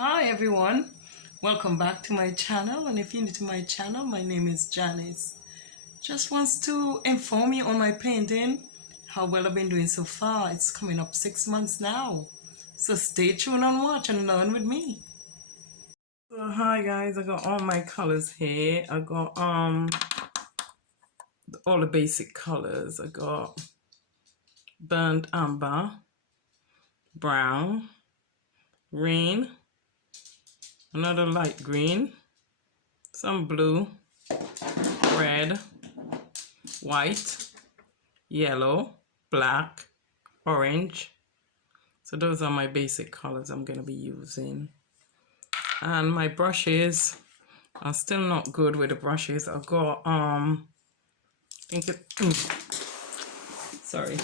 Hi everyone, welcome back to my channel, and if you're new to my channel, my name is Janice. Just wants to inform you on my painting, how well I've been doing so far. It's coming up 6 months now, so stay tuned and watch and learn with me. So hi guys, I got all my colors here. I got all the basic colors. I got burnt umber, brown, green, another light green, some blue, red, white, yellow, black, orange. So those are my basic colors I'm going to be using. And my brushes are still not good with the brushes. I got sorry.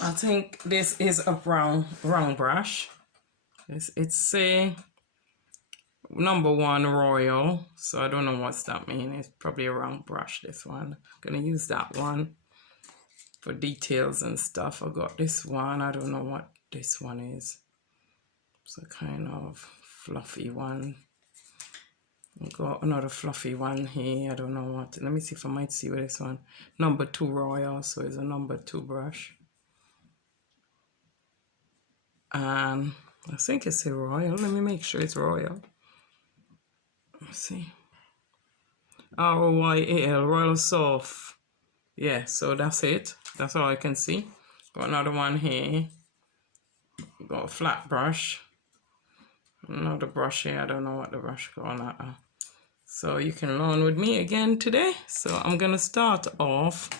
I think this is a brown brush. It's a #1 Royal, so I don't know what's that mean. It's probably a round brush, this one. I'm gonna use that one for details and stuff. I got this one. I don't know what this one is. It's a kind of fluffy one. I got another fluffy one here. I don't know what. Let me see if I might see with this one. #2 Royal, so it's a #2 brush. And I think it's a Royal. Let me make sure it's Royal. Let's see. ROYAL, Royal Soft. Yeah, so that's it. That's all I can see. Got another one here. Got a flat brush. Another brush here. I don't know what the brush called that. So you can learn with me again today. So I'm gonna start off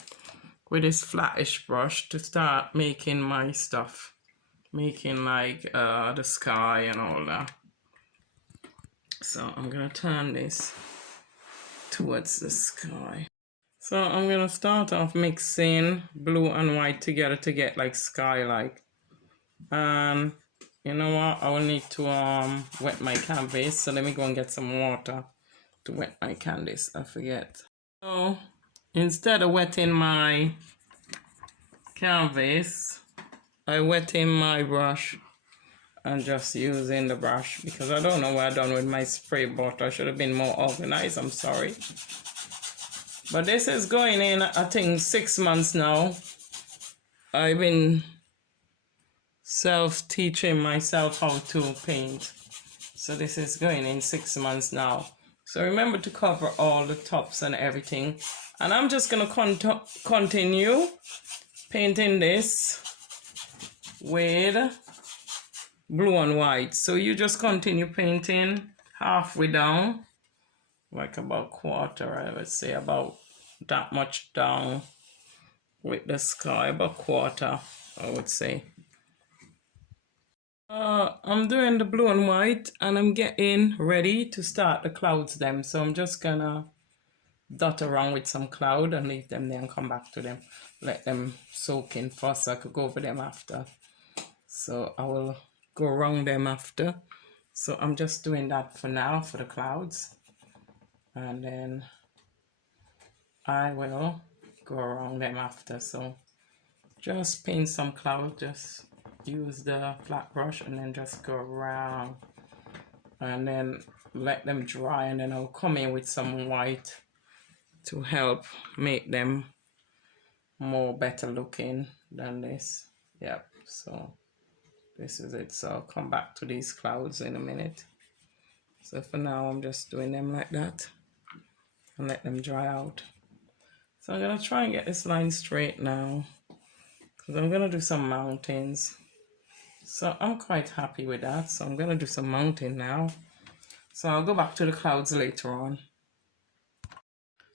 with this flattish brush to start making my stuff. Making like the sky and all that. So I'm gonna turn this towards the sky. So I'm gonna start off mixing blue and white together to get like sky-like. And you know what? I will need to wet my canvas. So let me go and get some water to wet my canvas. I forget. So instead of wetting my canvas, I wet in my brush and just using the brush because I don't know what I've done with my spray bottle. I should have been more organized. I'm sorry. But this is going in, I think, 6 months now. I've been teaching myself how to paint. So this is going in 6 months now. So remember to cover all the tops and everything. And I'm just going to continue painting this with blue and white. So you just continue painting halfway down, like about quarter, I would say, about that much down with the sky, about quarter, I would say. I'm doing the blue and white, and I'm getting ready to start the clouds them. So I'm just gonna dot around with some cloud and leave them there and come back to them. Let them soak in first so I could go over them after. So I will go around them after. So I'm just doing that for now for the clouds. And then I will go around them after. So just paint some cloud, just use the flat brush and then just go around and then let them dry, and then I'll come in with some white to help make them more better looking than this. Yep, so this is it. So I'll come back to these clouds in a minute. So for now I'm just doing them like that and let them dry out. So I'm gonna try and get this line straight now because I'm gonna do some mountains. So I'm quite happy with that. So I'm gonna do some mountain now. So I'll go back to the clouds later on.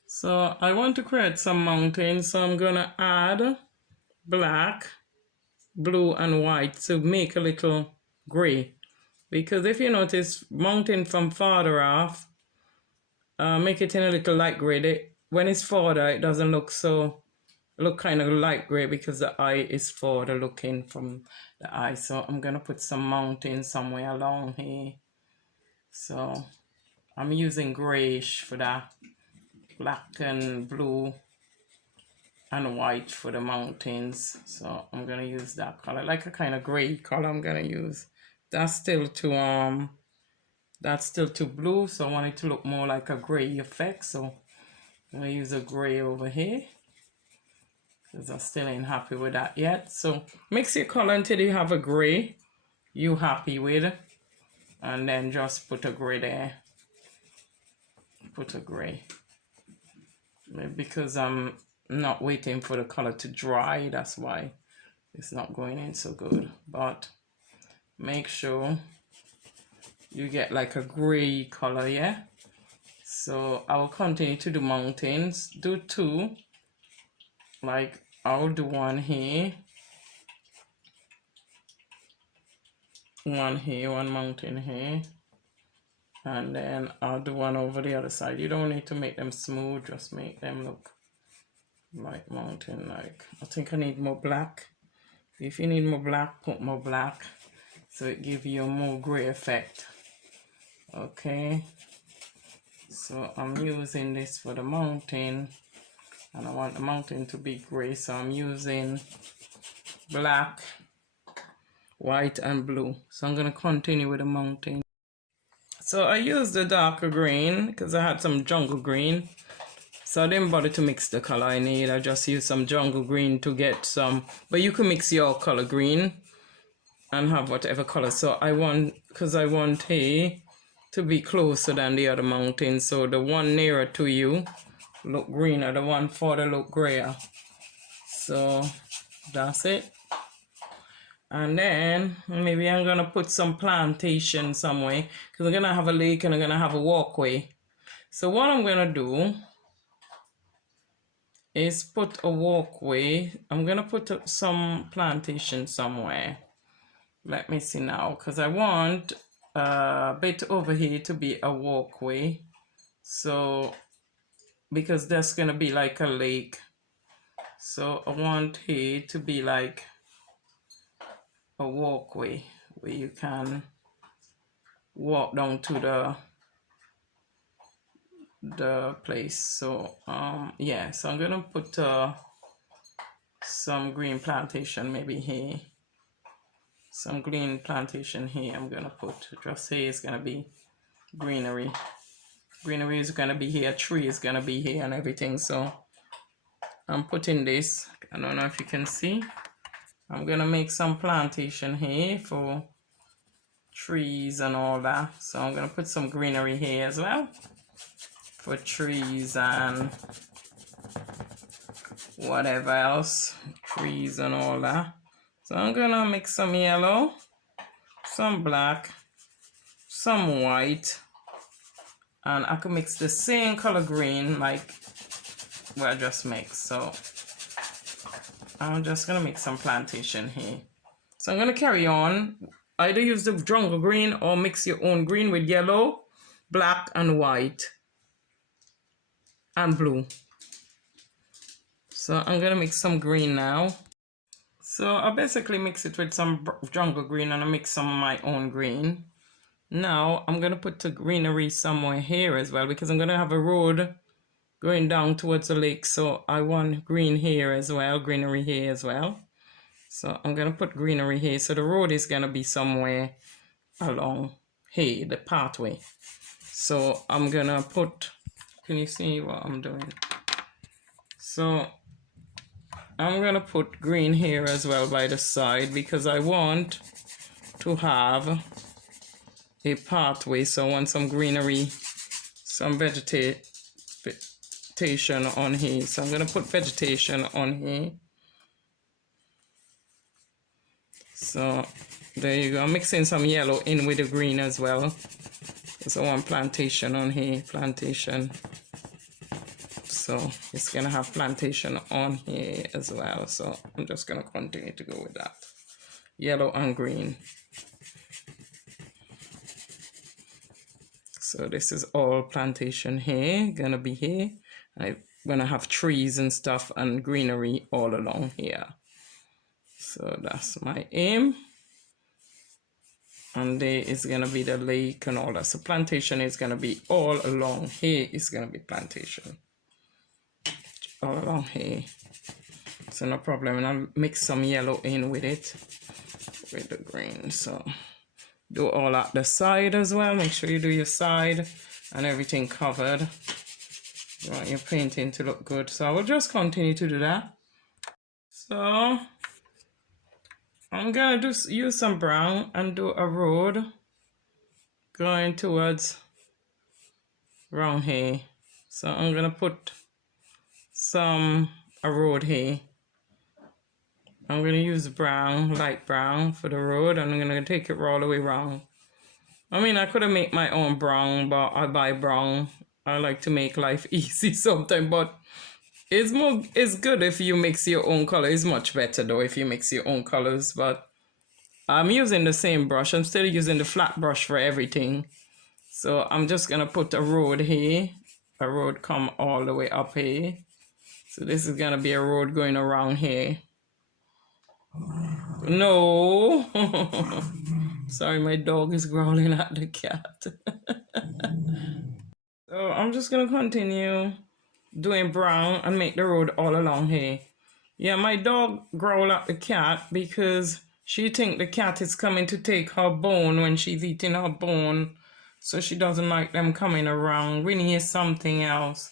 So I want to create some mountains. So I'm gonna add black, blue and white to make a little gray. Because if you notice, mountain from farther off, make it in a little light gray. When it's farther, it doesn't look kind of light gray because the eye is farther looking from the eye. So I'm gonna put some mountains somewhere along here. So I'm using grayish for that, black and blue and white for the mountains. So I'm gonna use that color, like a kind of gray color I'm gonna use. That's still too blue, so I want it to look more like a gray effect. So I'm gonna use a gray over here because I still ain't happy with that yet. So mix your color until you have a gray you happy with, and then just put a gray there. Put a gray. Because I'm not waiting for the color to dry, that's why it's not going in so good. But make sure you get like a gray color, yeah? So I will continue to do mountains. Do two. Like I'll do one here. One here, one mountain here. And then I'll do one over the other side. You don't need to make them smooth, just make them look like mountain like. I think I need more black. If you need more black, put more black. So it gives you a more gray effect. Okay. So I'm using this for the mountain. And I want the mountain to be gray. So I'm using black, white, and blue. So I'm going to continue with the mountain. So I used the darker green because I had some jungle green. So I didn't bother to mix the color I need. I just used some jungle green to get some. But you can mix your color green and have whatever color. So I want, because I want here to be closer than the other mountain. So the one nearer to you look greener, the one further look grayer. So that's it. And then maybe I'm gonna put some plantation somewhere because I'm gonna have a lake and I'm gonna have a walkway. So what I'm gonna do is put a walkway. I'm gonna put some plantation somewhere. Let me see now, because I want a bit over here to be a walkway. So because that's gonna be like a lake. So I want here to be like a walkway where you can walk down to the place. So yeah, so I'm gonna put some green plantation maybe here. Some green plantation here I'm gonna put. Just here is gonna be greenery. Greenery is gonna be here, tree is gonna be here and everything. So I'm putting this. I don't know if you can see. I'm gonna make some plantation here for trees and all that. So I'm gonna put some greenery here as well for trees and whatever else, trees and all that. So I'm gonna mix some yellow, some black, some white, and I can mix the same color green like what I just mixed. So I'm just gonna make some plantation here. So I'm gonna carry on. Either use the jungle green or mix your own green with yellow, black, and white, and blue. So I'm gonna mix some green now. So I basically mix it with some jungle green and I mix some of my own green. Now I'm gonna put the greenery somewhere here as well because I'm gonna have a road going down towards the lake. So I want green here as well, greenery here as well. So I'm gonna put greenery here. So the road is gonna be somewhere along here, the pathway. So I'm gonna put, can you see what I'm doing? So I'm gonna put green here as well by the side because I want to have a pathway. So I want some greenery, some vegetation on here. So I'm gonna put vegetation on here. So there you go. I'm mixing some yellow in with the green as well. So I want plantation on here, plantation. So it's gonna have plantation on here as well. So I'm just gonna continue to go with that. Yellow and green. So this is all plantation here, gonna be here. I'm gonna have trees and stuff and greenery all along here. So that's my aim. And there is gonna be the lake and all that. So plantation is gonna be all along here is gonna be plantation. all along here. So no problem. And I'll mix some yellow in with it, with the green. So do all at the side as well. Make sure you do your side and everything covered. You want your painting to look good. So I will just continue to do that. So I'm gonna use some brown and do a road going towards around here. So I'm gonna put a road here. I'm gonna use brown, light brown for the road, and I'm gonna take it all the way around. I mean, I could have made my own brown, but I buy brown. I like to make life easy sometimes, but it's good if you mix your own color. It's much better though if you mix your own colors, but I'm using the same brush. I'm still using the flat brush for everything. So I'm just gonna put a road here. A road come all the way up here. So this is gonna be a road going around here. No. Sorry, my dog is growling at the cat. So I'm just gonna continue doing brown and make the road all along here. Yeah, my dog growl at the cat because she think the cat is coming to take her bone when she's eating her bone. So she doesn't like them coming around. We need something else.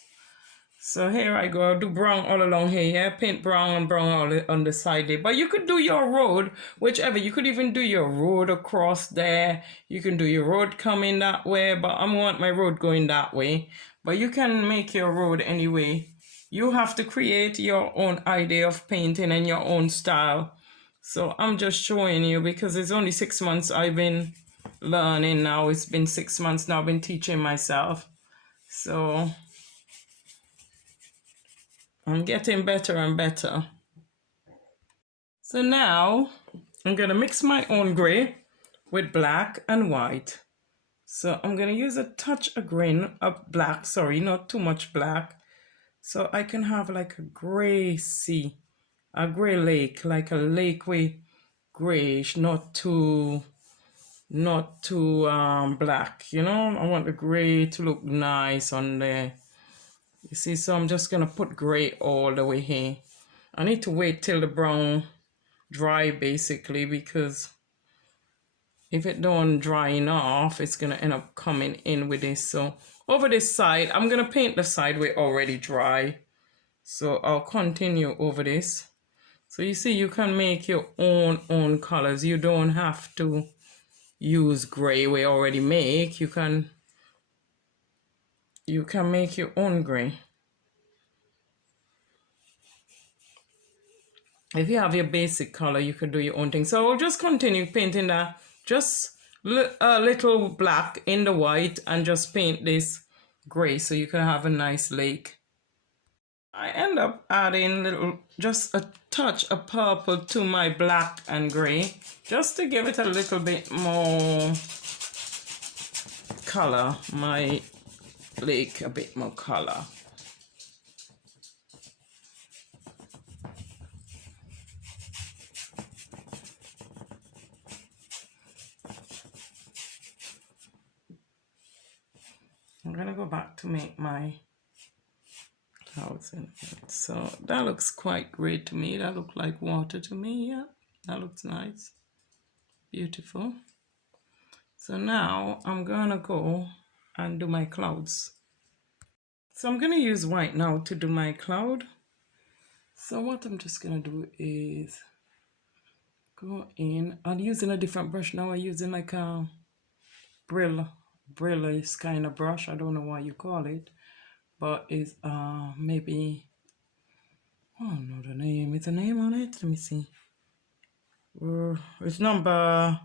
So here I go. I'll do brown all along here. Yeah, paint brown and brown all on the side there. But you could do your road, whichever. You could even do your road across there. You can do your road coming that way. But I want my road going that way. But you can make your road anyway. You have to create your own idea of painting and your own style. So I'm just showing you because it's only 6 months I've been learning now. It's been 6 months now I've been teaching myself. So I'm getting better and better. So now I'm going to mix my own gray with black and white. So I'm going to use a touch of green, of black, sorry, not too much black. So I can have like a gray sea, a gray lake, like a lake with grayish, not too black, you know. I want the gray to look nice on there. You see, so I'm just gonna put gray all the way here. I need to wait till the brown dry basically, because if it don't dry enough, it's gonna end up coming in with this. So over this side, I'm gonna paint the side where already dry. So I'll continue over this. So you see, you can make your own colors. You don't have to use gray we already make. You can make your own gray. If you have your basic color, you can do your own thing. So I'll just continue painting that, just a little black in the white, and just paint this gray so you can have a nice lake. I end up adding just a touch of purple to my black and gray, just to give it a little bit more color, my lake a bit more color. I'm gonna go back to make my clouds in it. So that looks quite great to me. That looks like water to me. Yeah, that looks nice. Beautiful. So now I'm gonna go and do my clouds. So I'm gonna use white now to do my cloud. So what I'm just gonna do is go in. I'm using a different brush now. I'm using like a Brillish kind of brush. I don't know what you call it, but it's maybe, I don't know the name. It's a name on it. Let me see. It's number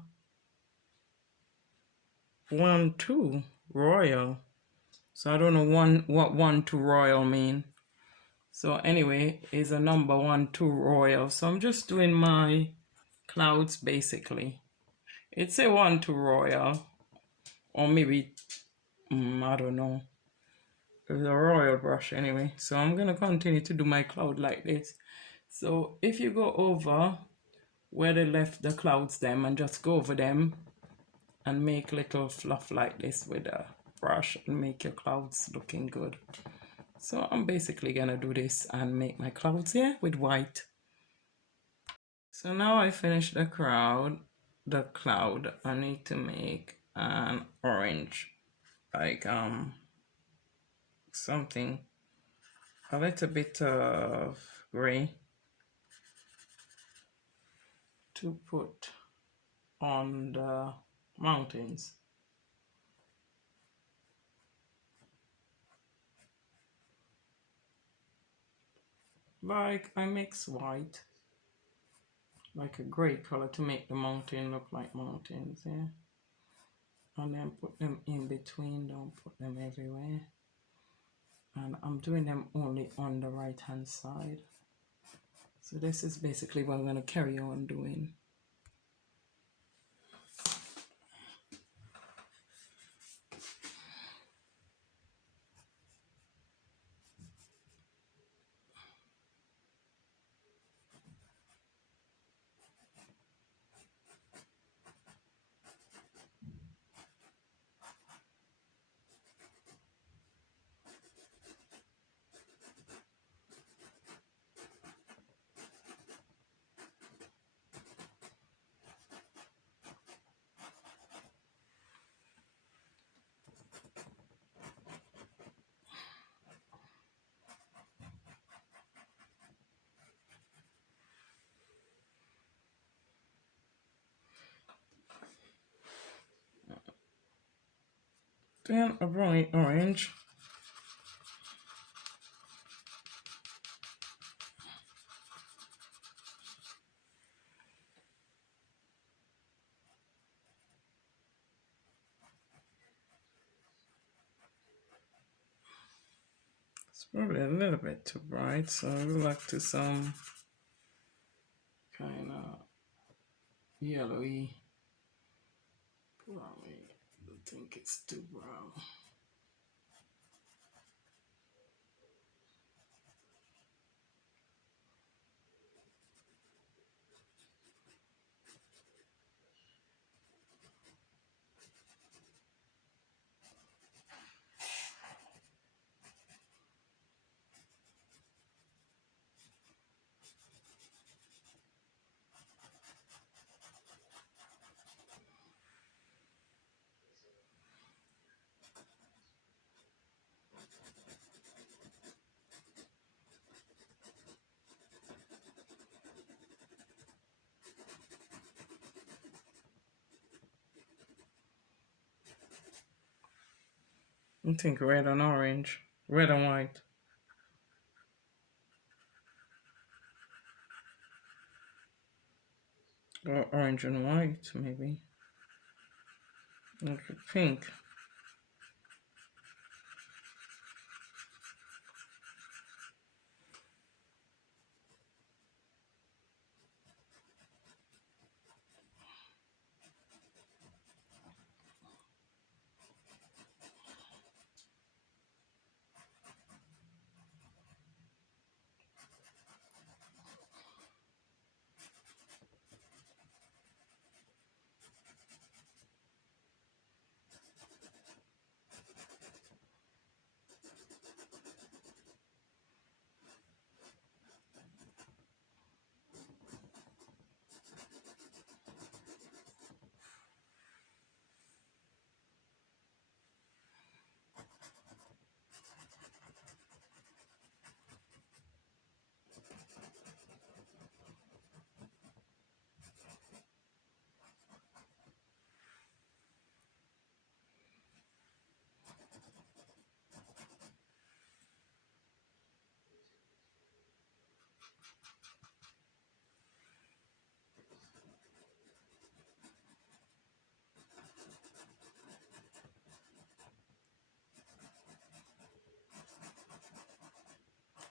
12 Royal. So I don't know what 12 Royal mean. So anyway, it's a number 12 Royal. So I'm just doing my clouds basically. It's a 12 Royal, or maybe I don't know. It's a royal brush anyway. So I'm gonna continue to do my cloud like this. So if you go over where they left the clouds them and just go over them and make little fluff like this with a brush and make your clouds looking good. So I'm basically gonna do this and make my clouds here with white. So now I finished the cloud. I need to make an orange, like something a little bit of gray to put on the mountains. Like I mix white, like a gray color to make the mountain look like mountains, yeah. And then put them in between, don't put them everywhere. And I'm doing them only on the right hand side. So this is basically what I'm going to carry on doing. Then a bright orange. It's probably a little bit too bright, so I would like to some kind of yellowy browny. I don't think it's too brown. I think red and orange, red and white. Or orange and white, maybe. Like pink.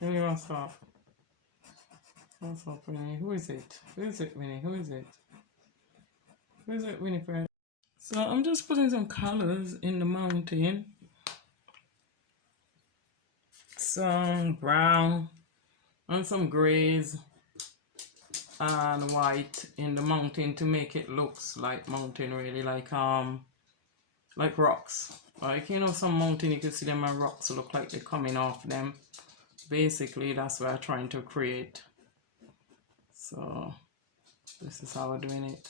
Winnie, what's up? What's up, Winnie? Who is it? Who is it, Winnie? Who is it? Who is it, Winifred? So I'm just putting some colors in the mountain. Some brown and some grays and white in the mountain to make it looks like mountain, really, like like rocks. Like, you know, some mountain, you can see them and rocks look like they're coming off them. Basically, that's what I'm trying to create. So this is how we're doing it.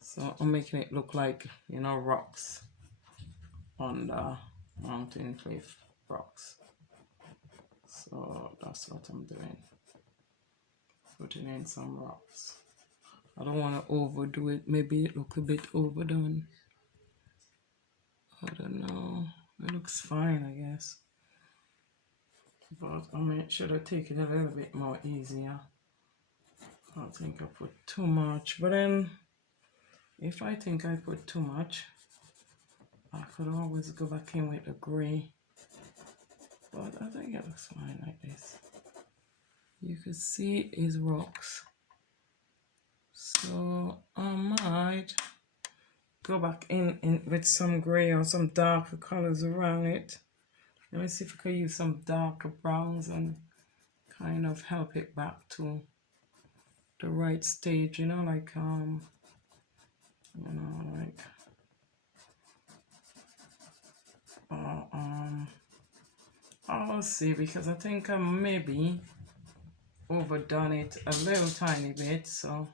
So I'm making it look like, you know, rocks on the mountain cliff rocks. So that's what I'm doing. Putting in some rocks. I don't want to overdo it. Maybe it look a bit overdone. I don't know. It looks fine, I guess. But I mean, should I take it a little bit more easier? I don't think I put too much. But then, if I think I put too much, I could always go back in with the gray. But I think it looks fine like this. You can see is rocks. So I might go back in with some gray or some darker colors around it. Let me see if I can use some darker browns and kind of help it back to the right stage, you know, like I'll see, because I think I maybe overdone it a little tiny bit, so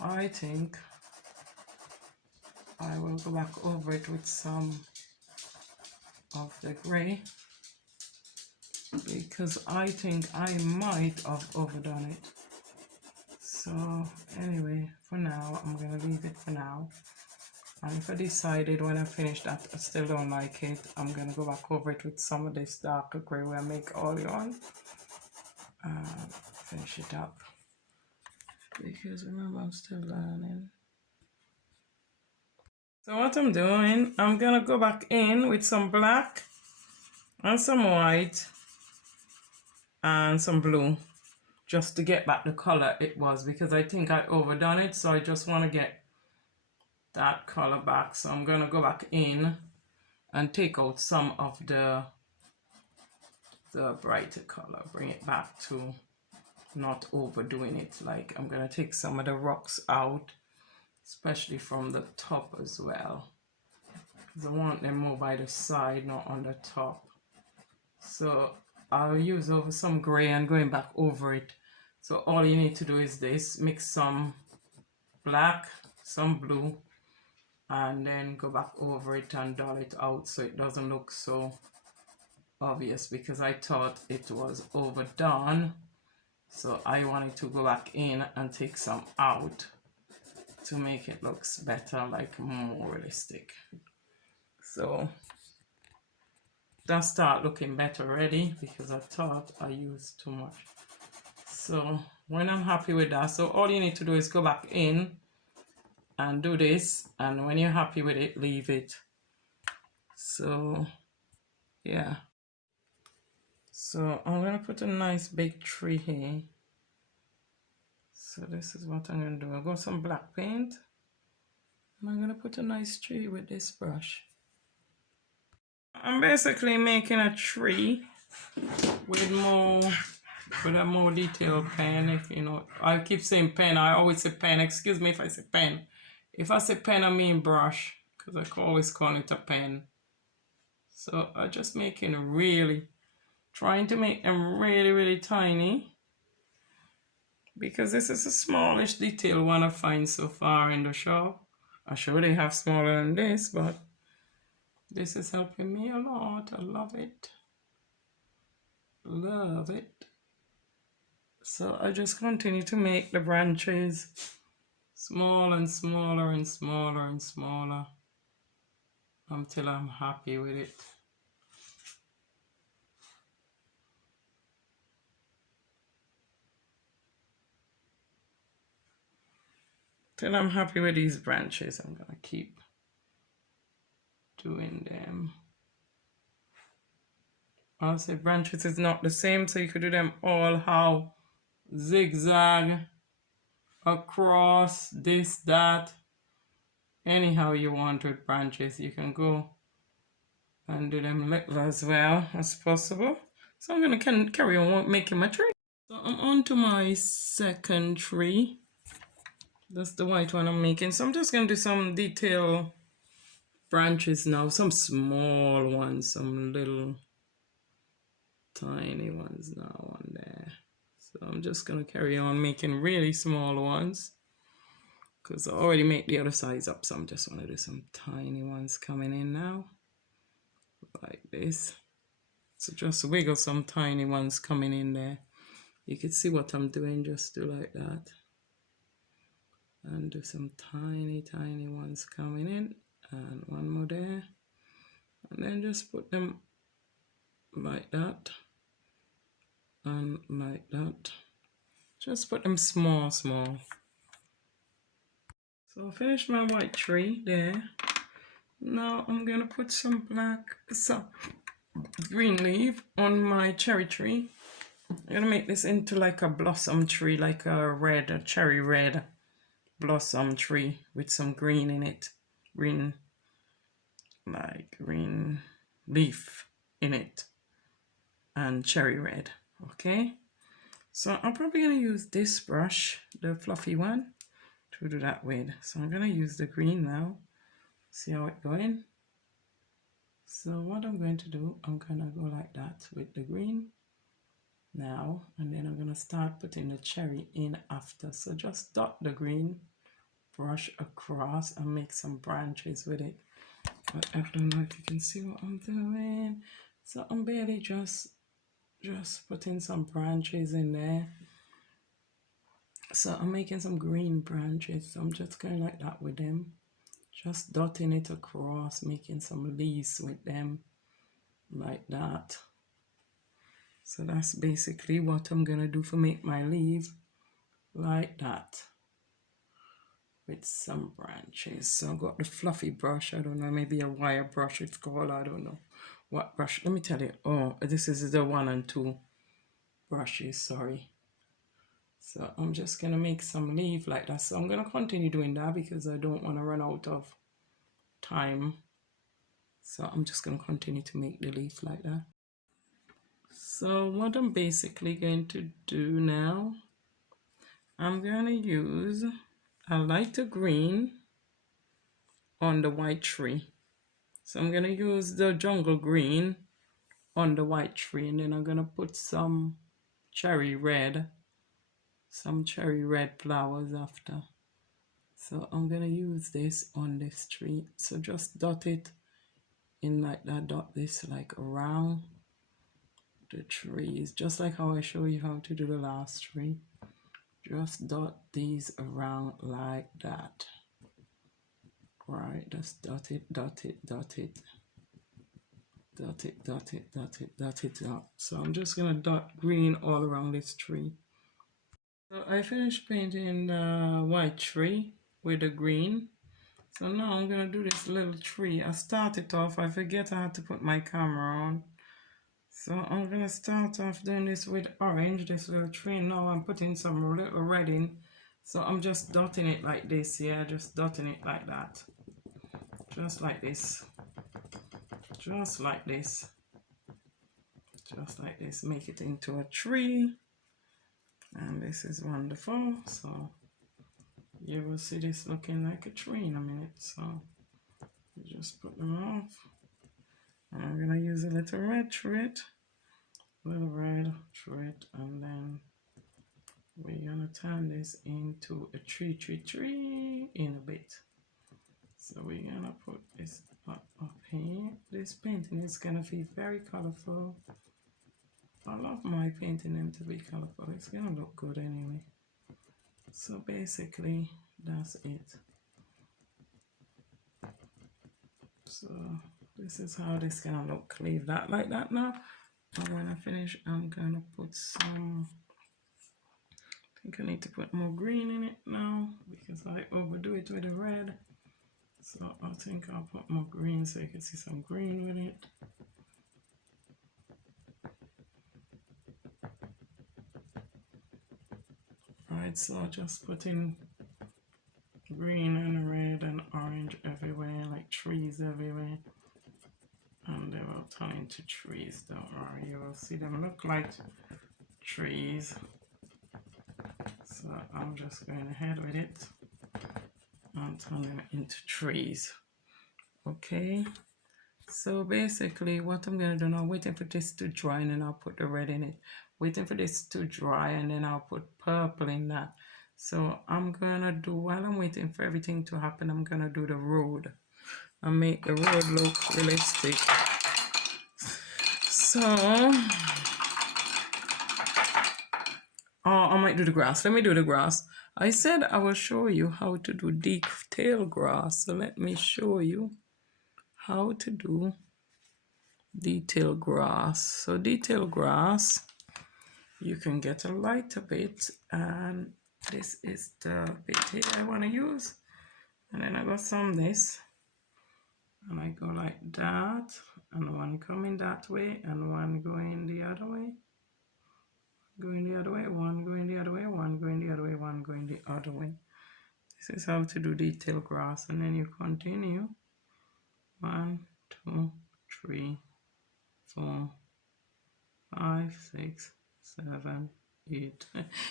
I think I will go back over it with some of the gray, because I think I might have overdone it. So anyway, for now, I'm gonna leave it for now. And if I decided when I finish that I still don't like it, I'm gonna go back over it with some of this darker gray where I make oil on. Finish it up. Because remember, I'm still learning. So what I'm doing, I'm gonna go back in with some black and some white and some blue, just to get back the color it was, because I think I overdone it, so I just want to get that color back. So I'm gonna go back in and take out some of the brighter color, bring it back to not overdoing it. Like, I'm gonna take some of the rocks out, especially from the top as well, because I want them more by the side, not on the top. So I'll use over some gray and going back over it. So all you need to do is this: mix some black, some blue, and then go back over it and dull it out so it doesn't look so obvious, because I thought it was overdone. So I wanted to go back in and take some out to make it look better, like more realistic. So that start looking better already, because I thought I used too much. So when I'm happy with that, so all you need to do is go back in and do this, and when you're happy with it, leave it. So yeah, so I'm gonna put a nice big tree here. So this is what I'm gonna do. I'll go some black paint, and I'm gonna put a nice tree with this brush. I'm basically making a tree with a more detailed pen. If you know, I keep saying pen, I always say pen. Excuse me if I say pen. If I say pen, I mean brush, because I always call it a pen. So I'm just trying to make them really tiny, because this is a smallish detail one I find so far in the shop. I'm sure they have smaller than this, but this is helping me a lot. I love it. Love it. So I just continue to make the branches small and smaller and smaller and smaller until I'm happy with it. Till I'm happy with these branches, I'm gonna keep doing them. I'll say branches is not the same, so you could do them all how zigzag, across, this, that, anyhow you want with branches. You can go and do them little as well as possible. So I'm gonna carry on making my tree. So I'm on to my second tree. That's the white one I'm making. So I'm just gonna do some detail branches now, some small ones, some little tiny ones now on there. So I'm just going to carry on making really small ones because I already made the other size up. So I'm just going to do some tiny ones coming in now like this. So just wiggle some tiny ones coming in there. You can see what I'm doing, just do like that. And do some tiny ones coming in. And one more there. And then just put them like that. And like that. Just put them small. So I finished my white tree there. Now I'm going to put some green leaf on my cherry tree. I'm going to make this into like a blossom tree, like a cherry red blossom tree with some green in it. Green leaf in it. And cherry red. Okay. So I'm probably going to use this brush, the fluffy one, to do that with. So I'm going to use the green now. See how it's going? So what I'm going to do, I'm going to go like that with the green now, and then I'm going to start putting the cherry in after. So just dot the green, brush across, and make some branches with it. But I don't know if you can see what I'm doing. So I'm barely just putting some branches in there. So I'm making some green branches. So I'm just going like that with them. Just dotting it across, making some leaves with them like that. So that's basically what I'm gonna do for make my leaf like that with some branches. So I've got the fluffy brush, I don't know, maybe a wire brush it's called, I don't know what brush. Let me tell you, oh, this is the 1 and 2 brushes, sorry. So I'm just gonna make some leaf like that. So I'm gonna continue doing that because I don't want to run out of time. So I'm just gonna continue to make the leaf like that. So what I'm basically going to do now, I'm going to use a lighter green on the white tree. So I'm going to use the jungle green on the white tree, and then I'm going to put some cherry red flowers after. So I'm going to use this on this tree. So just dot it in like that, dot this like around the trees, just like how I show you how to do the last tree. Just dot these around like that. Right, just dot it. So I'm just gonna dot green all around this tree. So I finished painting the white tree with the green. So now I'm gonna do this little tree. I started off, I forget I had to put my camera on. So I'm gonna start off doing this with orange, this little tree. Now I'm putting some little red in. So I'm just dotting it like this, yeah, just dotting it like that. Just like this. Just like this. Just like this. Make it into a tree. And this is wonderful. So you will see this looking like a tree in a minute. So you just put them off. And I'm gonna use a little red thread. Little red thread, and then we're gonna turn this into a tree in a bit. So we're gonna put this up here. This painting is gonna be very colorful. I love my painting them to be colorful. It's gonna look good anyway. So basically that's it. So this is how this gonna look. Leave that like that now. And when I finish, I'm gonna put some, I think I need to put more green in it now because I overdo it with the red. So I think I'll put more green so you can see some green with it. Right, so just putting green and red and orange everywhere, like trees everywhere. And they will turn into trees, don't worry, you will see them look like trees. So I'm just going ahead with it and turn them into trees. Okay, so basically what I'm gonna do now, waiting for this to dry and then I'll put the red in it. Waiting for this to dry and then I'll put purple in that. So I'm gonna do, while I'm waiting for everything to happen, I'm gonna do the road and make the road look realistic. So, I might do the grass. Let me do the grass. I said I will show you how to do detail grass. So let me show you how to do detail grass. So detail grass, you can get a lighter bit, and this is the bit here I want to use. And then I got some this, and I go like that, and one coming that way, and one going the other way. Going the other way, one going the other way, one going the other way, one going the other way. This is how to do detail grass, and then you continue. 1, 2, 3, 4, 5, 6, 7, 8.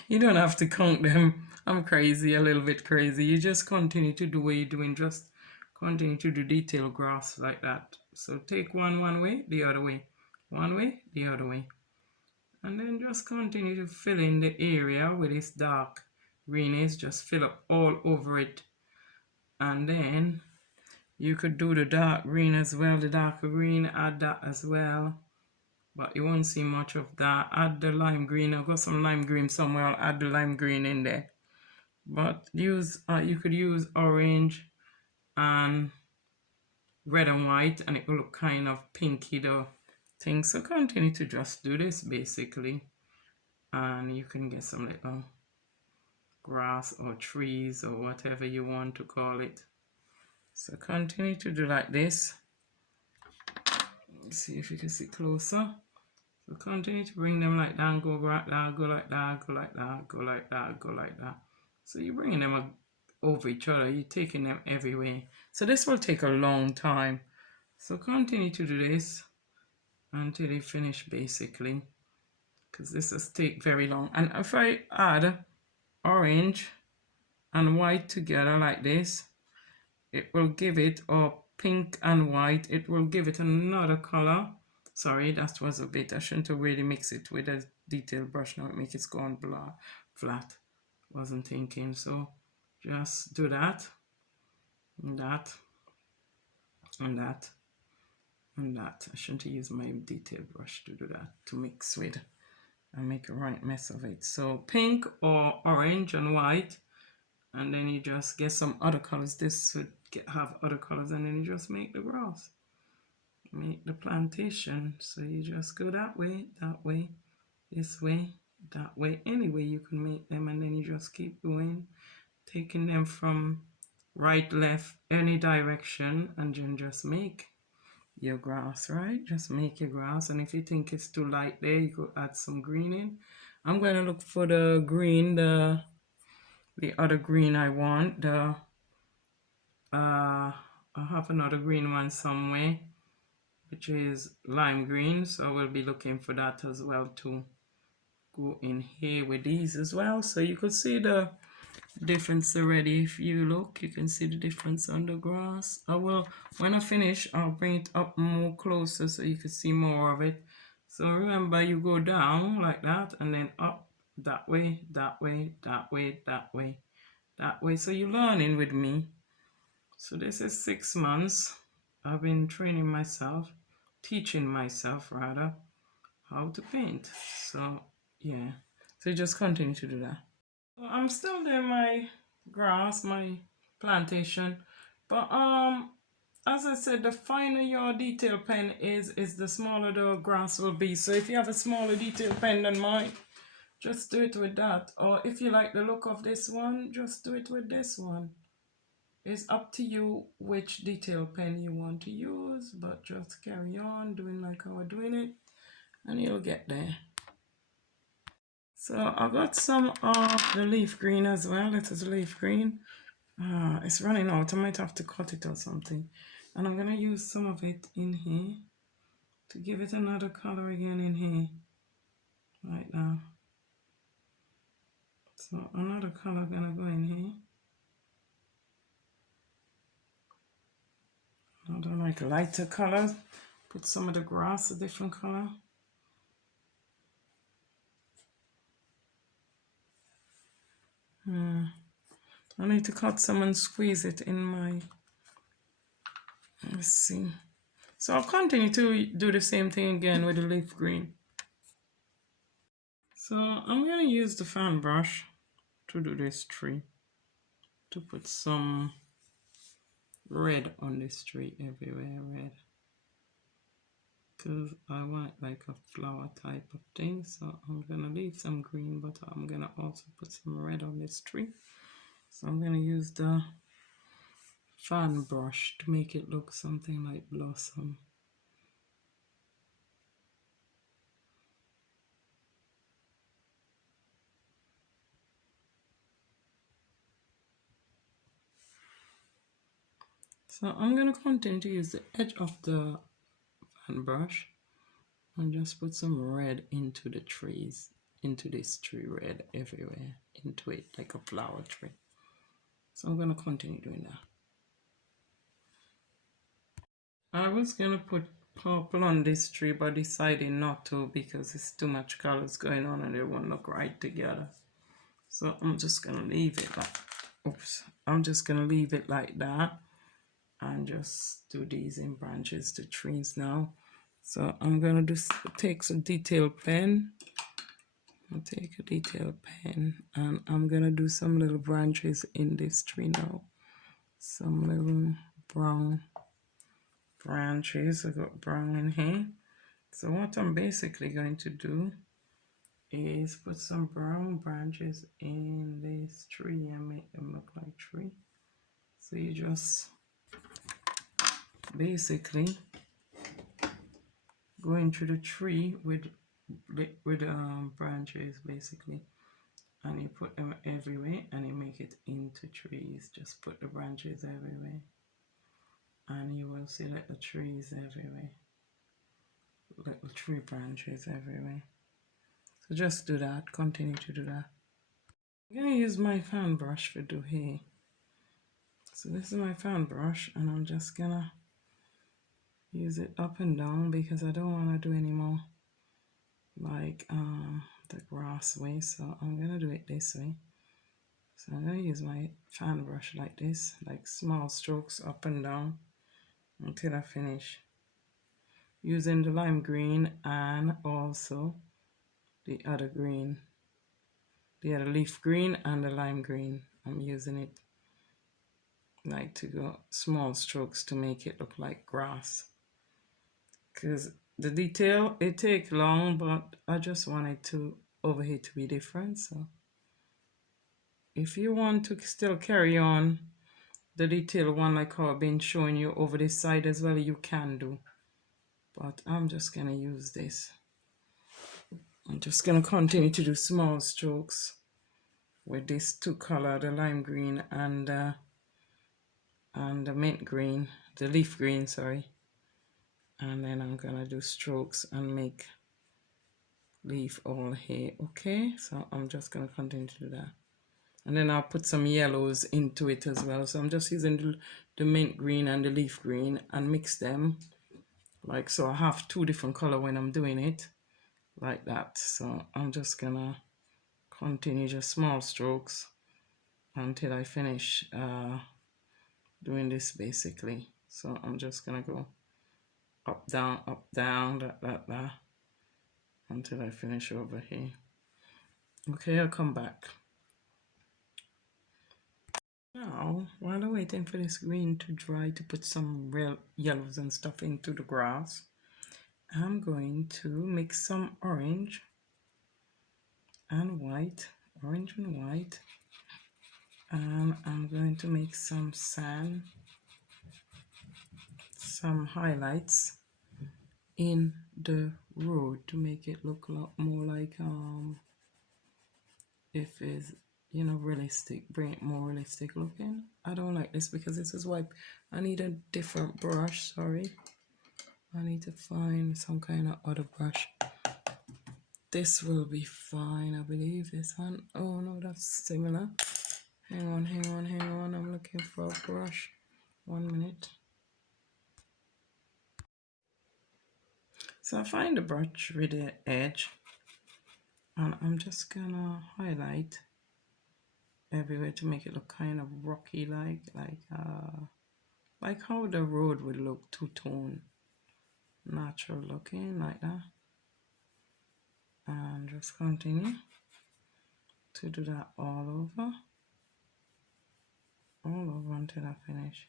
You don't have to count them. I'm crazy, a little bit crazy. You just continue to do what you're doing. Just continue to do detail grass like that. So take one way, the other way. One way, the other way. And then just continue to fill in the area where this dark green is. Just fill up all over it. And then you could do the dark green as well. The darker green, add that as well. But you won't see much of that. Add the lime green. I've got some lime green somewhere. I'll add the lime green in there. But use you could use orange and red and white, and it will look kind of pinky the thing. So continue to just do this basically, and you can get some little grass or trees or whatever you want to call it. So continue to do like this. Let's see if you can see closer. So continue to bring them like that, go like that, go like that, go like that, go like that, go like that. So you're bringing them over each other, you're taking them everywhere. So this will take a long time. So continue to do this until you finish basically, because this will take very long. And if I add orange and white together like this, it will give it, or pink and white, it will give it another color. Sorry, that was a bit, I shouldn't have really mix it with a detail brush. Now it makes it go on flat. Wasn't thinking. So just do that, and that, and that, and that. I shouldn't use my detail brush to do that, to mix with and make a right mess of it. So pink or orange and white, and then you just get some other colors. This would have other colors, and then you just make the grass, make the plantation. So you just go that way, this way, that way. Any way you can make them, and then you just keep going, taking them from right, left, any direction, and then just make your grass, right? Just make your grass. And if you think it's too light there, you could add some green in. I'm going to look for the green, the other green I want. I have another green one somewhere, which is lime green, so I will be looking for that as well to go in here with these as well. So you could see the difference already. If you look, you can see the difference on the grass. I will, when I finish, I'll bring it up more closer so you can see more of it. So remember, you go down like that and then up that way, that way, that way, that way, that way. So you're learning with me. So this is 6 months. I've been training myself, teaching myself rather, how to paint. So yeah, so you just continue to do that. So I'm still doing my grass, my plantation, but as I said, the finer your detail pen is the smaller the grass will be. So if you have a smaller detail pen than mine, just do it with that. Or if you like the look of this one, just do it with this one. It's up to you which detail pen you want to use, but just carry on doing like how we're doing it, and you'll get there. So I got some of the leaf green as well. It is leaf green. It's running out. I might have to cut it or something. And I'm going to use some of it in here to give it another color again in here. Right now. So another color going to go in here. I don't like lighter colors. Put some of the grass a different color. I need to cut some and squeeze it in my, let's see. So I'll continue to do the same thing again with the leaf green. So I'm going to use the fan brush to do this tree, to put some red on this tree everywhere, red. Because I want like a flower type of thing, so I'm going to leave some green, but I'm going to also put some red on this tree. So I'm going to use the fan brush to make it look something like blossom. So I'm going to continue to use the edge of the fan brush and just put some red into the trees, into this tree, red everywhere, into it like a flower tree. So I'm going to continue doing that. I was going to put purple on this tree, but decided not to because it's too much colors going on and they won't look right together. So I'm just going to leave it like, I'm just going to leave it like that and just do these in branches to trees now. So I'm going to take some detail pen. I'll take a detail pen and I'm going to do some little branches in this tree now. Some little brown branches. I got brown in here. So what I'm basically going to do is put some brown branches in this tree and make them look like tree. So you just basically go into the tree with branches basically, and you put them everywhere and you make it into trees. Just put the branches everywhere and you will see little trees everywhere, little tree branches everywhere. So just do that, continue to do that. I'm going to use my fan brush for do here. So this is my fan brush and I'm just going to use it up and down because I don't want to do any more like the grass way. So I'm going to do it this way. So I'm going to use my fan brush like this, like small strokes up and down until I finish. Using the lime green and also the other green, the other leaf green and the lime green. I'm using it like to go small strokes to make it look like grass. Because the detail, it takes long, but I just wanted to over here to be different. So if you want to still carry on the detail one like how I've been showing you over this side as well, you can do. But I'm just going to use this. I'm just going to continue to do small strokes with these two color, the lime green and the mint green, the leaf green, sorry. And then I'm going to do strokes and make leaf all here. Okay, so I'm just going to continue to do that. And then I'll put some yellows into it as well. So I'm just using the mint green and the leaf green and mix them. Like, so I have two different color when I'm doing it. Like that. So I'm just going to continue just small strokes until I finish doing this basically. So I'm just going to go up, down, that, until I finish over here. Okay, I'll come back. Now, while I'm waiting for this green to dry to put some real yellows and stuff into the grass, I'm going to mix some orange and white, orange and white, and I'm going to make some sand, some highlights in the road to make it look a lot more like if it's, you know, realistic, bring it more realistic looking. I don't like this because this is white. I need a different brush, sorry. I need to find some kind of other brush. This will be fine, I believe. This one. Oh no, that's similar. Hang on. I'm looking for a brush. 1 minute. So I find the brush with the edge, and I'm just gonna highlight everywhere to make it look kind of rocky, like how the road would look, two-tone, natural looking, like that. And just continue to do that all over until I finish.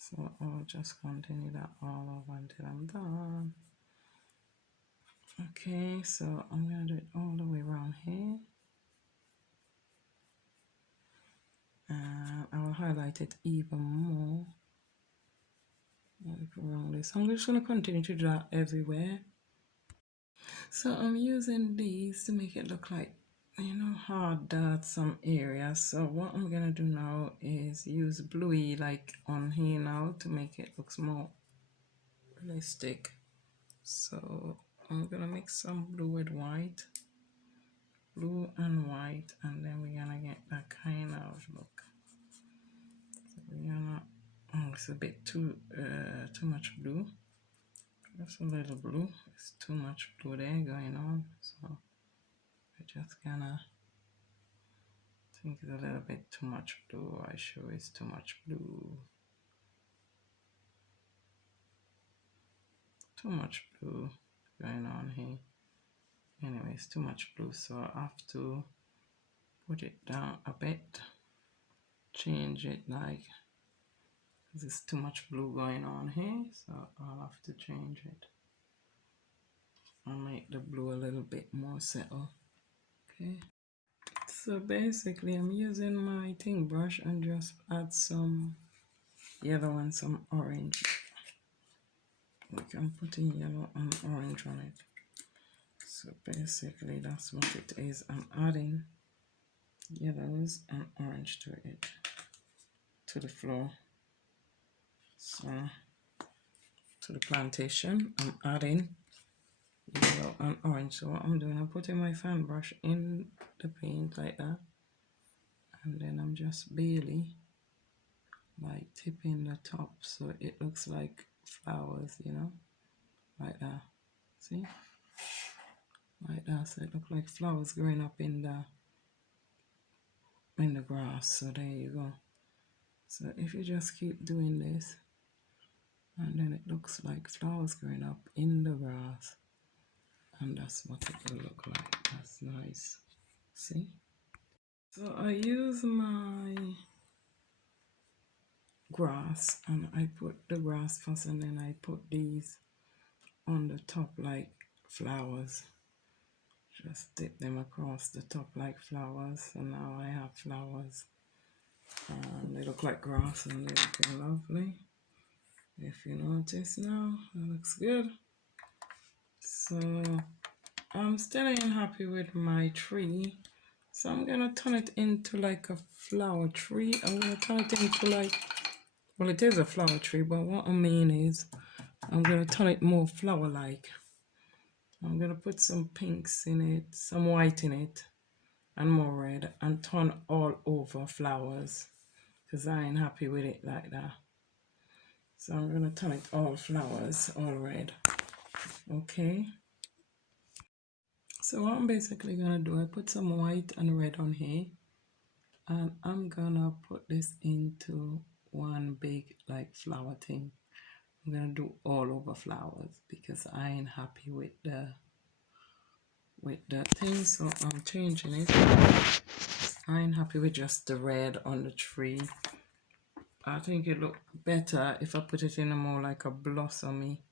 So I'll just continue that all over until I'm done. Okay, so I'm gonna do it all the way around here. And I will highlight it even more. Like around this. I'm just gonna continue to do that everywhere. So I'm using these to make it look like, you know, hard dots some areas. So what I'm gonna do now is use bluey like on here now to make it look more realistic. So I'm gonna mix some blue with white, blue and white, and then we're gonna get that kind of look. So we're gonna, oh, it's a bit too much blue. Just a little blue. It's too much blue there going on. So we're just gonna think it's a little bit too much blue. I sure it's too much blue. Too much blue going on here. Anyway, it's too much blue, so I have to put it down a bit. Change it like, there's too much blue going on here, so I'll have to change it. I'll make the blue a little bit more settled. Okay. So basically I'm using my thing brush and just add some yellow and some orange. Like I'm putting yellow and orange on it. So basically that's what it is. I'm adding yellows and orange to it, to the floor. So to the plantation I'm adding yellow and orange. So what I'm doing, I'm putting my fan brush in the paint like that, and then I'm just barely like tipping the top so it looks like flowers, you know, like that. See, like that. So it looks like flowers growing up in the grass. So there you go. So if you just keep doing this, and then it looks like flowers growing up in the grass, and that's what it will look like. That's nice. See? So I use my grass, and I put the grass first, and then I put these on the top like flowers. Just dip them across the top like flowers. So now I have flowers, and they look like grass, and they look lovely. If you notice now, that looks good. So I'm still ain't happy with my tree, so I'm gonna turn it into like a flower tree. I'm gonna turn it into like, well, it is a flower tree, but what I mean is I'm gonna turn it more flower like. I'm gonna put some pinks in it, some white in it, and more red, and turn all over flowers, because I ain't happy with it like that. So I'm gonna turn it all flowers, all red. Okay. So what I'm basically gonna do, I put some white and red on here, and I'm gonna put this into one big like flower thing. I'm gonna do all over flowers because I ain't happy with the thing, so I'm changing it. I ain't happy with just the red on the tree. I think it look better if I put it in a more like a blossomy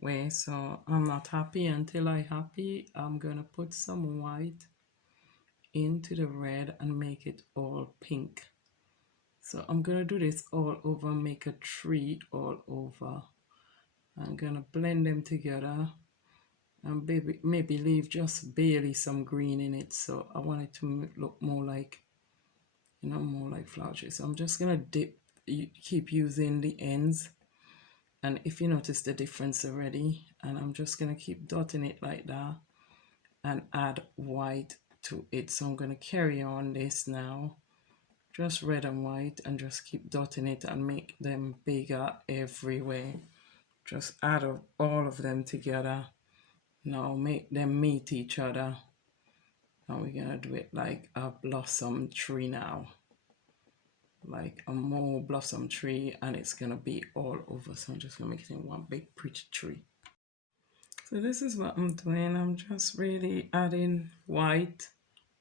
way. So I'm not happy until I happy. I'm gonna put some white into the red and make it all pink. So I'm gonna do this all over, make a tree all over. I'm gonna blend them together and maybe leave just barely some green in it. So I want it to look more like, you know, more like flower tree. So I'm just gonna keep using the ends. And if you notice the difference already, and I'm just gonna keep dotting it like that and add white to it. So I'm gonna carry on this now, just red and white, and just keep dotting it and make them bigger everywhere. Just add all of them together. Now make them meet each other. Now we're gonna do it like a blossom tree now. Like a more blossom tree, and it's gonna be all over. So I'm just gonna make it in one big pretty tree. So this is what I'm doing. I'm just really adding white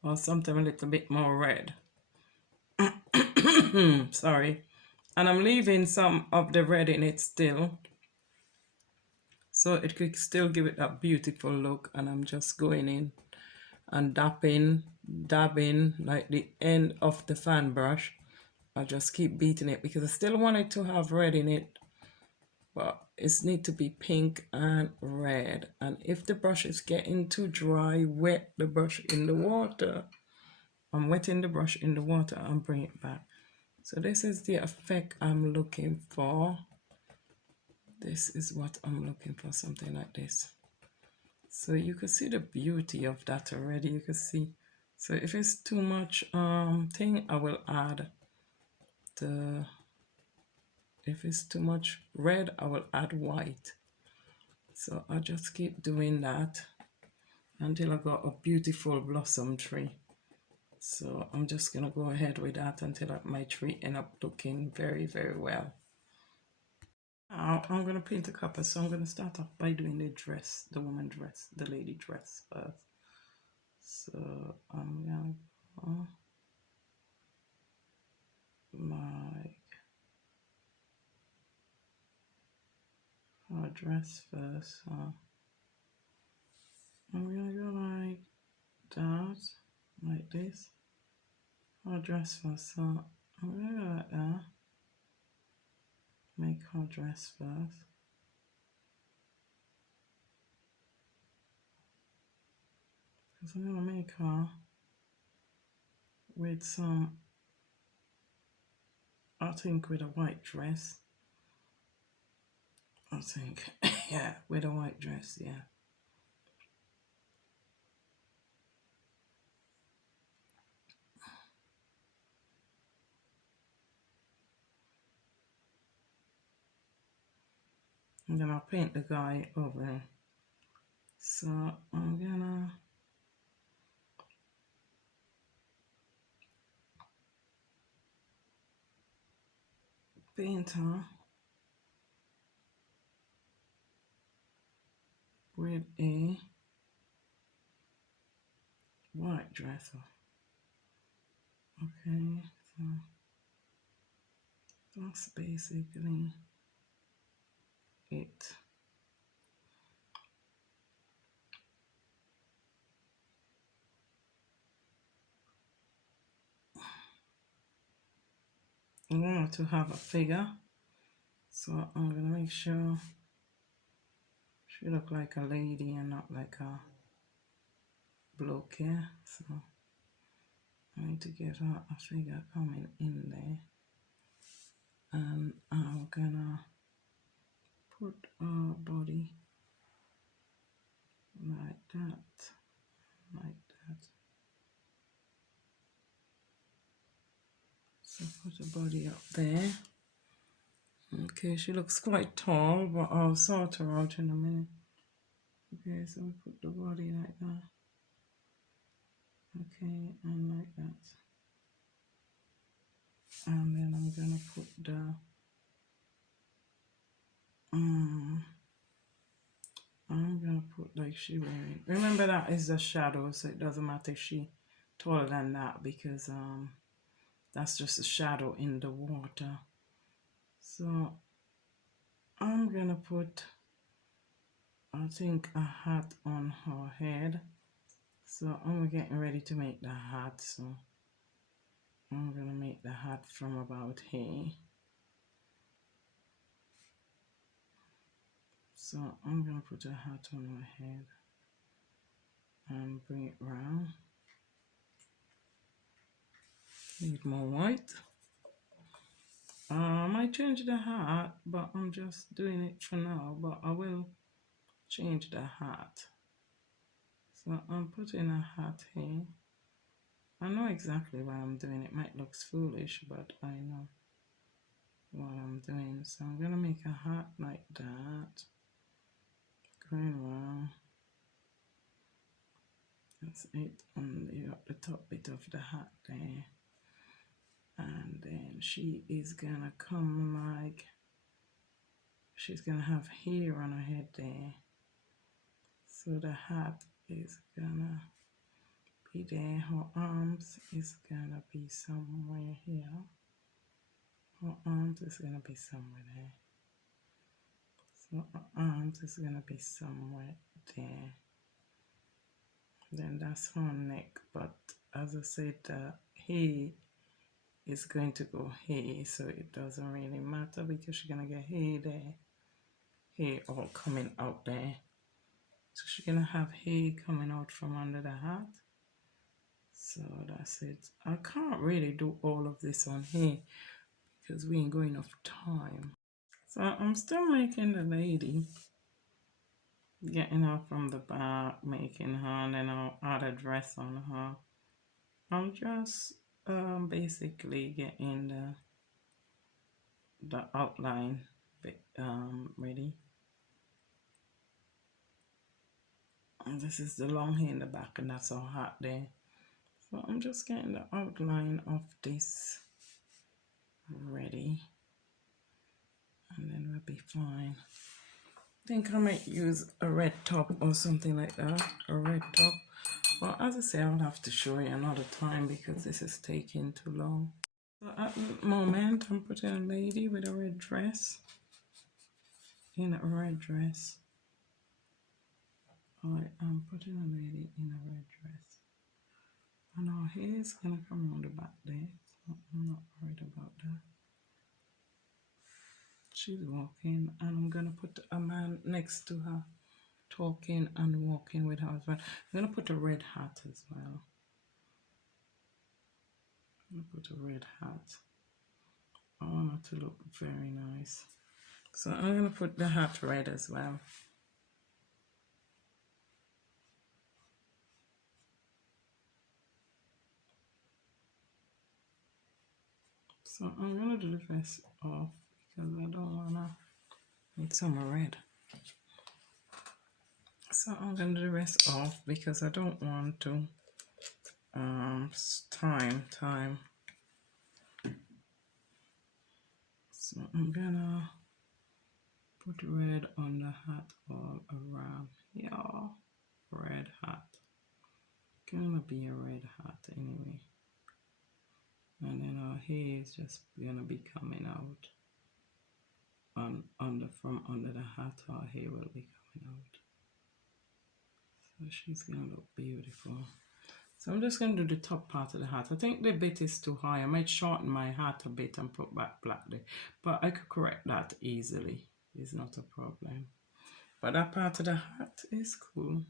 or sometimes a little bit more red. Sorry. And I'm leaving some of the red in it still, so it could still give it that beautiful look. And I'm just going in and dabbing like the end of the fan brush. I just keep beating it because I still want it to have red in it, but it needs to be pink and red. And if the brush is getting too dry, wet the brush in the water. I'm wetting the brush in the water and bring it back. So this is the effect I'm looking for. This is what I'm looking for, something like this. So you can see the beauty of that already. You can see. So if it's too much thing, I will add the, if it's too much red, I will add white. So I'll just keep doing that until I got a beautiful blossom tree. So I'm just gonna go ahead with that until my tree end up looking very, very well. Now I'm gonna paint a couple, so I'm gonna start off by doing the dress, the woman dress, the lady dress first. So I'm gonna go like her dress first. So I'm gonna go like that, like this. Her dress first. So I'm gonna go like that. Make her dress first. Because I'm gonna make her with some, I think with a white dress. I think, yeah, with a white dress, yeah. And then I'll paint the guy over. So I'm gonna paint her with a white dress. Okay, so that's basically it. I want to have a figure, so I'm gonna make sure she look like a lady and not like a bloke, yeah. So I need to get her a figure coming in there, and I'm gonna put her body like that, like that. So put the body up there. Okay, she looks quite tall, but I'll sort her out in a minute. Okay, so we put the body like that. Okay, and like that. And then I'm gonna put the I'm gonna put like she wearing. Remember that is a shadow, so it doesn't matter if she taller than that because that's just a shadow in the water. So I'm gonna put, I think, a hat on her head. So I'm getting ready to make the hat. So I'm gonna make the hat from about here. So I'm gonna put a hat on my head and bring it round. Need more white. I might change the hat, but I'm just doing it for now, but I will change the hat. So I'm putting a hat here. I know exactly why I'm doing it. Might look foolish, but I know what I'm doing. So I'm gonna make a hat like that, going around. That's it on the top bit of the hat there. And then she is gonna come like, she's gonna have hair on her head there. So the hat is gonna be there. Her arms is gonna be somewhere here. Her arms is gonna be somewhere there. So her arms is gonna be somewhere there. Then that's her neck. But as I said, the hair is going to go here, so it doesn't really matter because she's gonna get hair there, hair all coming out there. So she's gonna have hair coming out from under the hat. So that's it. I can't really do all of this on here because we ain't got enough time. So I'm still making the lady, getting her from the back, making her, and then I'll add a dress on her. I'm just basically getting the outline bit ready. And this is the long hair in the back, and that's our hat there. So I'm just getting the outline of this ready, and then we'll be fine. I think I might use a red top or something like that, a red top. Well, as I say, I'll have to show you another time because this is taking too long. So at the moment, I'm putting a lady with a red dress, in a red dress. I am putting a lady in a red dress. And our hair is going to come on the back there, so I'm not worried about that. She's walking, and I'm going to put a man next to her, talking and walking with her as well. I'm going to put a red hat as well. I'm going to put a red hat. I want her to look very nice. So I'm going to put the hat red as well. So I'm going to do the vest off because I don't want to need some red. So I'm going to do the rest off because I don't want to time. So I'm gonna put red on the hat all around. Yeah, red hat. Gonna be a red hat anyway. And then our hair is just gonna be coming out from under the hat. Our hair will be coming out. So she's gonna look beautiful. So I'm just going to do the top part of the hat. I think the bit is too high. I might shorten my hat a bit and put back black there. But I could correct that easily. It's not a problem. But that part of the hat is cool.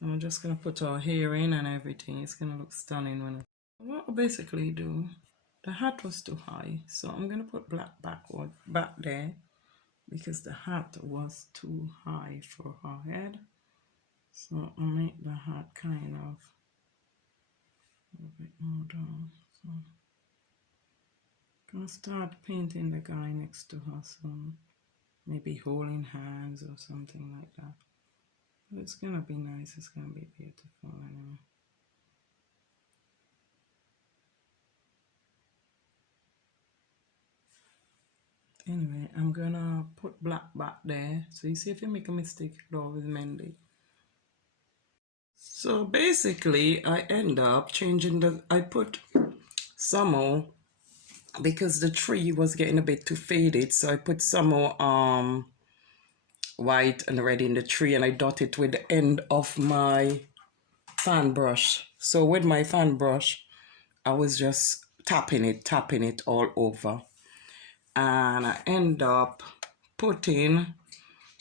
And I'm just going to put our hair in and everything. It's going to look stunning when what I basically do, the hat was too high. So I'm going to put black back there because the hat was too high for her head. So I'll make the hat kind of a bit more down. So I'm gonna start painting the guy next to her, so maybe holding hands or something like that. But it's gonna be nice, it's gonna be beautiful anyway. Anyway, I'm gonna put black back there. So you see, if you make a mistake, you could always mend it. So basically, I end up changing I put some more because the tree was getting a bit too faded. So I put some more white and red in the tree, and I dot it with the end of my fan brush. So with my fan brush, I was just tapping it all over. And I end up putting,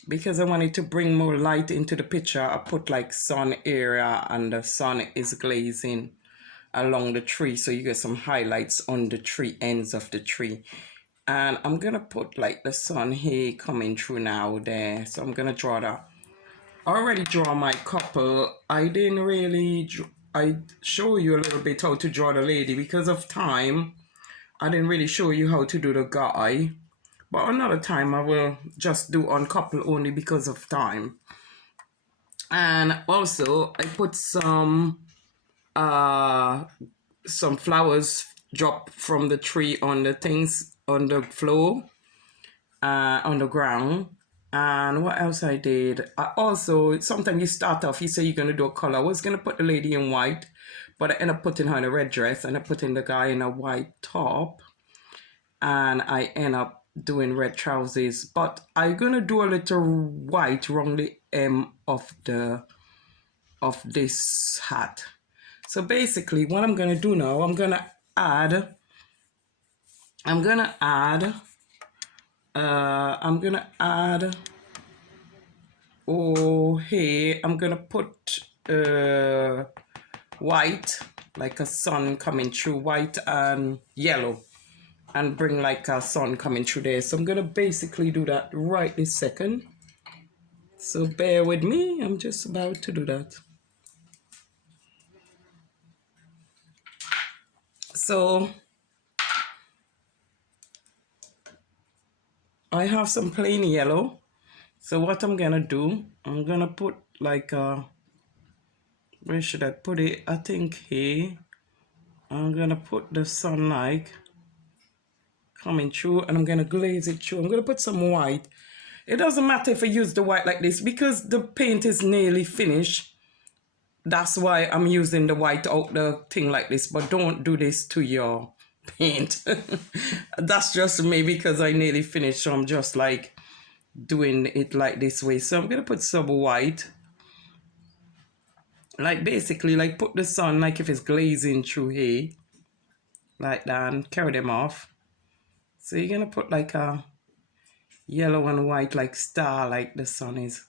because I wanted to bring more light into the picture, I put like sun area, and the sun is glazing along the tree, so you get some highlights on the tree ends of the tree. And I'm gonna put like the sun here coming through now there. So I'm gonna draw that. I already draw my couple. I didn't really I show you a little bit how to draw the lady. Because of time, I didn't really show you how to do the guy. But another time I will just do on couple only because of time. And also I put some flowers drop from the tree on the things on the floor, on the ground. And what else I did? I also, sometimes you start off, you say you're going to do a color. I was going to put the lady in white, but I end up putting her in a red dress and I put in the guy in a white top. And I end up doing red trousers. But I'm going to do a little white around the hem of this hat. So basically what I'm going to do now, I'm going to add oh hey, I'm gonna put white, like a sun coming through, white and yellow, and bring like a sun coming through there. So I'm gonna basically do that right this second. So bear with me, I'm just about to do that. So I have some plain yellow. So what I'm gonna do, I'm gonna put like a, where should I put it? I think here. I'm gonna put the sunlight coming through and I'm gonna glaze it through. I'm gonna put some white. It doesn't matter if I use the white like this because the paint is nearly finished. That's why I'm using the white out the thing like this, but don't do this to your paint. That's just me because I nearly finished, so I'm just like doing it like this way. So I'm gonna put some white, like basically like put the sun like if it's glazing through here, like that, and carry them off. So you're gonna put like a yellow and white like star, like the sun is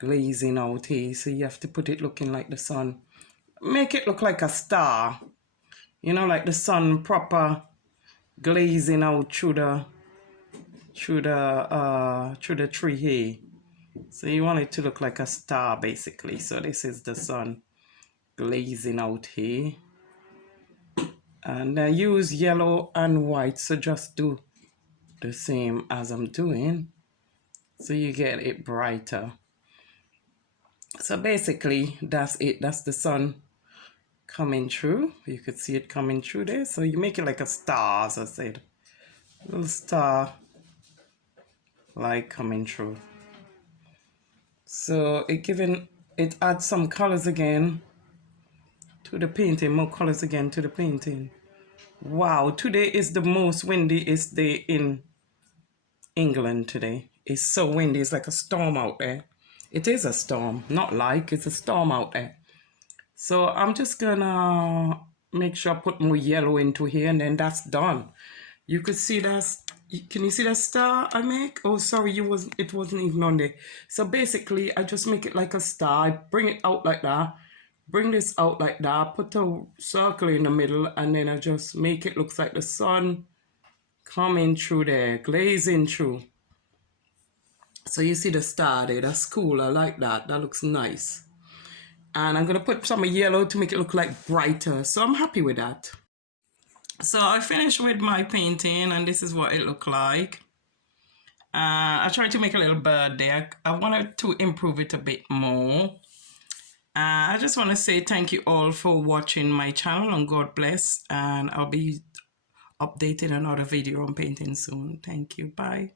glazing out here. So you have to put it looking like the sun. Make it look like a star, you know, like the sun proper glazing out through the tree here. So you want it to look like a star basically. So this is the sun glazing out here. And I use yellow and white, so just do the same as I'm doing so you get it brighter. So basically that's it. That's the sun coming through. You could see it coming through there. So you make it like a star, as I said, a little star light coming through. So it adds some colors again to the painting, more colors again to the painting. Wow, today is the most windiest day in England today. It's so windy, it's like a storm out there. It is a storm, not like, it's a storm out there. So I'm just gonna make sure I put more yellow into here and then that's done. You could see that, can you see that star I make? Oh, sorry, it wasn't even on there. So basically, I just make it like a star. I bring it out like that, bring this out like that, put a circle in the middle, and then I just make it look like the sun coming through there, glazing through. So you see the star there, that's cool, I like that, that looks nice. And I'm gonna put some yellow to make it look like brighter, so I'm happy with that. So I finished with my painting and this is what it looked like. I tried to make a little bird there. I wanted to improve it a bit more. I just want to say thank you all for watching my channel and God bless. And I'll be updating another video on painting soon. Thank you. Bye.